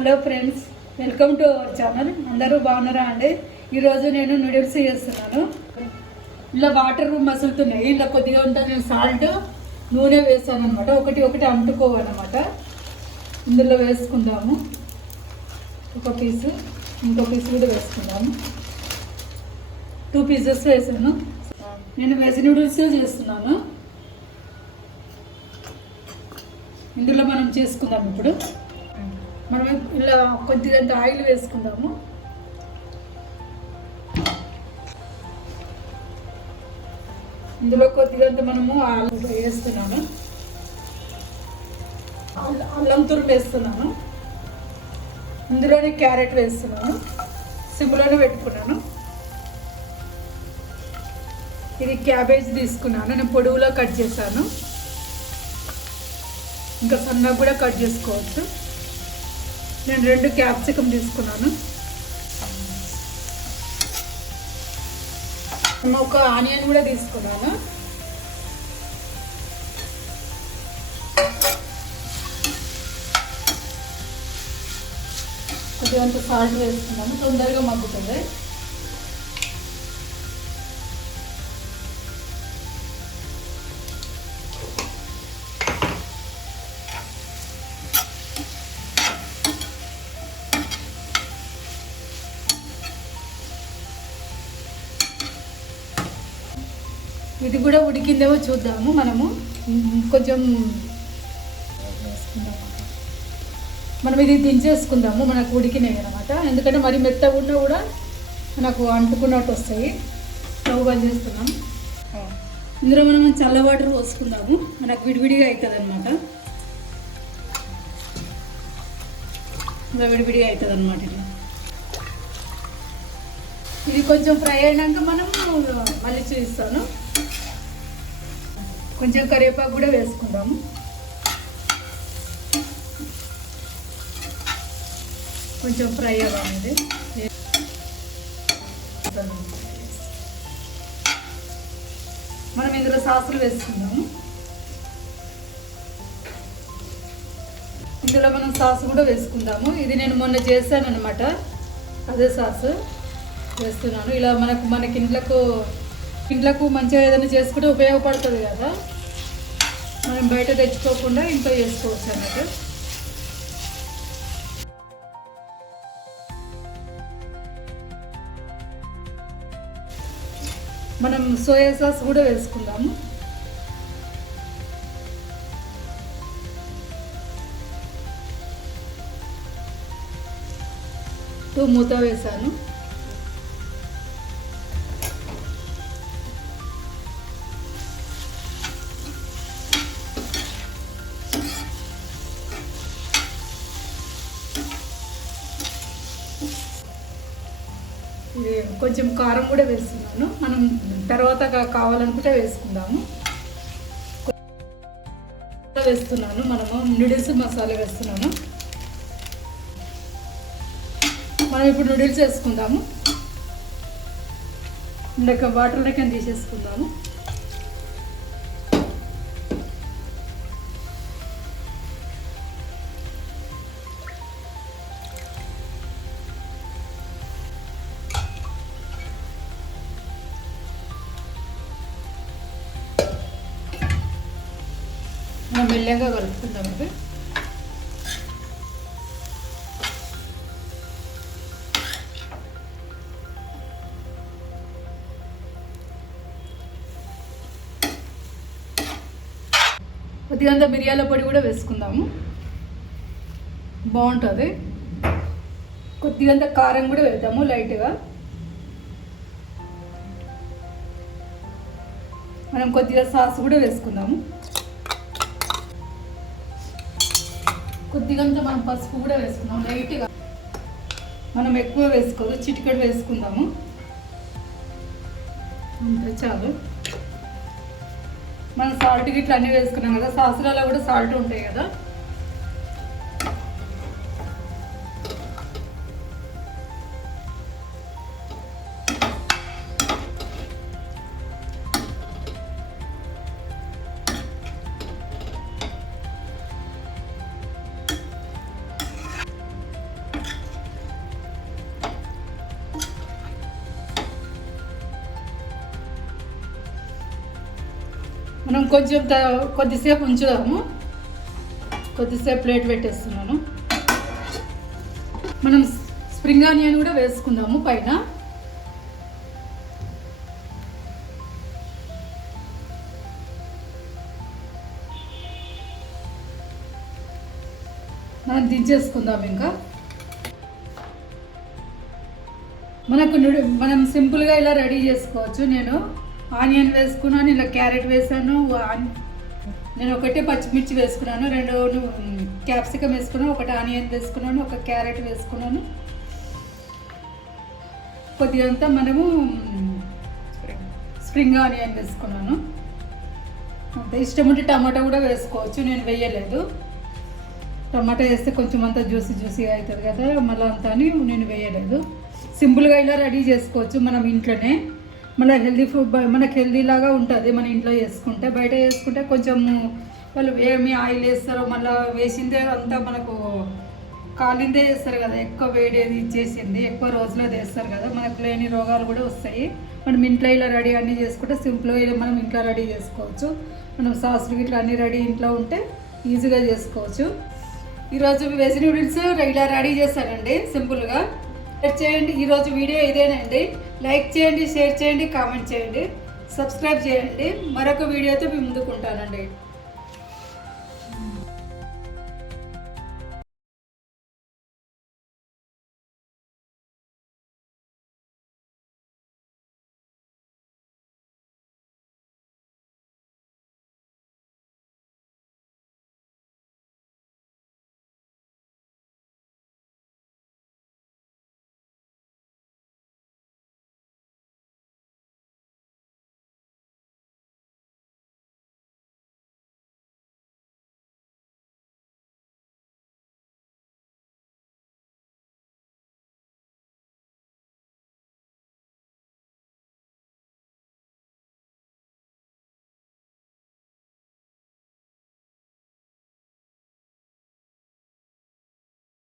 Hello friends welcome to our channel. అందరూ బాగున్నారా అండి? ఈరోజు నేను నూడిల్స్ చేస్తున్నాను. ఇలా వాటర్ మసులుతున్నాయి. ఇలా కొద్దిగా ఉంటుంది నేను సాల్ట్ నూనె వేసాను అనమాట ఒకటి ఒకటి అంటుకోవాలన్నమాట. ఇందులో వేసుకుందాము. ఒక పీసు ఇంకో పీస్ కూడా వేసుకుందాము. టూ పీసెస్ వేసాను. నేను వెజ్ నూడిల్స్ చేస్తున్నాను. ఇందులో మనం చేసుకుందాం ఇప్పుడు. మనం ఇలా కొద్దిగా ఆయిల్ వేసుకుందాము. ఇందులో కొద్దిగా మనము ఆలు వేస్తున్నాను. అల్లం తురుము వేస్తున్నాను. ఇందులోనే క్యారెట్ వేస్తున్నాను. సిమ్లోనే పెట్టుకున్నాను. ఇది క్యాబేజ్ తీసుకున్నాను. నేను పొడవులో కట్ చేశాను. ఇంకా సన్నగా కూడా కట్ చేసుకోవచ్చు. నేను రెండు క్యాప్సికమ్ తీసుకున్నాను. ఒక ఆనియన్ కూడా తీసుకున్నాను. కొద్దిగా అంత సాల్ట్ వేసుకున్నాను. తొందరగా మగ్గుతుంది. ఇది కూడా ఉడికిందేమో చూద్దాము మనము. కొంచెం మనం ఇది దించేసుకుందాము మనకు ఉడికినాయి అనమాట ఎందుకంటే మరి మెత్తగా ఉన్నా కూడా మనకు అంటుకున్నట్టు వస్తాయి. స్టవ్ బంద్ చేస్తున్నాం. ఇందులో మనం చల్ల వాటర్ పోసుకుందాము. మనకు విడివిడిగా అవుతుంది అనమాట ఇలా విడివిడిగా అవుతుంది అనమాట ఇట్లా ఇది కొంచెం ఫ్రై అయినాక మనం మళ్ళీ చూపిస్తాను కొంచెం కరివేపాకు కూడా వేసుకుందాము కొంచెం ఫ్రై అవ్వండి మనం ఇందులో సాసులు వేసుకుందాము ఇందులో మనం సాస్ కూడా వేసుకుందాము. ఇది నేను మొన్న చేశాను అనమాట అదే సాసు వేస్తున్నాను. ఇలా మనకు మనకి ఇంట్లో ఇంట్లోకి మంచిగా ఏదైనా చేసుకుంటే ఉపయోగపడుతుంది కదా. మనం బయట తెచ్చుకోకుండా ఇంట్లో చేసుకోవచ్చు అన్నట్టు. మనం సోయా సాస్ కూడా వేసుకుందాము. టూ మూత వేసాను. కొంచెం కారం కూడా వేస్తున్నాను మనం తర్వాత కావాలనుకుంటే వేసుకుందాము. వేస్తున్నాను. మనము నూడిల్స్ మసాలా వేస్తున్నాను. మనం ఇప్పుడు నూడిల్స్ వేసుకుందాము. ఇందాక వాటర్ లెక్క తీసేసుకుందాము. మెల్లగా కలుపుకుందాం ఇది కొద్దిగంత మిరియాల పొడి కూడా వేసుకుందాము. బాగుంటుంది. కొద్దిగంత కారం కూడా వేద్దాము లైట్గా. మనం కొద్దిగా సాస్ కూడా వేసుకుందాము. కొద్దిగంత మనం పసుపు కూడా వేసుకుందాం లైట్గా మనం ఎక్కువ వేసుకోవాలి చిటికెడు వేసుకుందాము. అంతే చాలు. మనం సాల్ట్ గిట్ల అన్నీ వేసుకున్నాం కదా సాసులలో కూడా సాల్ట్ ఉంటాయి కదా. ఇంకొంచెం త- కొద్దిసేపు ఉంచుదాము. కొద్దిసేపు ప్లేట్ పెట్టేస్తున్నాను. మనం స్ప్రింగ్ ఆనియన్ కూడా వేసుకుందాము పైన. మనం దించేసుకుందాం ఇంకా. మనకు మనం సింపుల్గా ఇలా రెడీ చేసుకోవచ్చు. నేను ఆనియన్ వేసుకున్నాను ఇలా క్యారెట్ వేసాను నేను ఒకటే పచ్చిమిర్చి వేసుకున్నాను రెండు క్యాప్సికమ్ వేసుకున్నాను ఒకటి ఆనియన్ వేసుకున్నాను ఒక క్యారెట్ వేసుకున్నాను. కొద్దిగంతా మనము స్ప్రింగ్ ఆనియన్ వేసుకున్నాను. అంతే ఇష్టం ఉంటే టమాటా కూడా వేసుకోవచ్చు నేను వేయలేదు. టమాటా వేస్తే కొంచెం అంతా జ్యూసీ జ్యూసీగా అవుతుంది కదా మళ్ళీ అంతా అని నేను వేయలేదు. సింపుల్గా ఇలా రెడీ చేసుకోవచ్చు మనం ఇంట్లోనే. మన హెల్దీ ఫుడ్ మనకు హెల్దీ లాగా ఉంటుంది మన ఇంట్లో చేసుకుంటే. బయట చేసుకుంటే కొంచెం వాళ్ళు ఏమి ఆయిల్ వేస్తారో మళ్ళీ వేసిందే అంతా మనకు కాలిందే చేస్తారు కదా. ఎక్కువ వేడి అది ఇచ్చేసింది ఎక్కువ రోజులో చేస్తారు కదా. మనకు లేని రోగాలు కూడా వస్తాయి. మనం ఇంట్లో ఇలా రెడీ అన్నీ చేసుకుంటే సింపుల్గా మనం ఇంట్లో రెడీ చేసుకోవచ్చు. మనం సాసులు ఇట్లా అన్నీ రెడీ ఇంట్లో ఉంటే ఈజీగా చేసుకోవచ్చు. ఈరోజు వెజ్ నూడిల్స్ ఇలా రెడీ చేస్తానండి సింపుల్గా. షేర్ చేయండి. ఈరోజు వీడియో ఇదేనండి. లైక్ చేయండి షేర్ చేయండి కామెంట్ చేయండి. సబ్స్క్రైబ్ చేయండి. మరొక వీడియోతో మీ ముందుకుంటానండి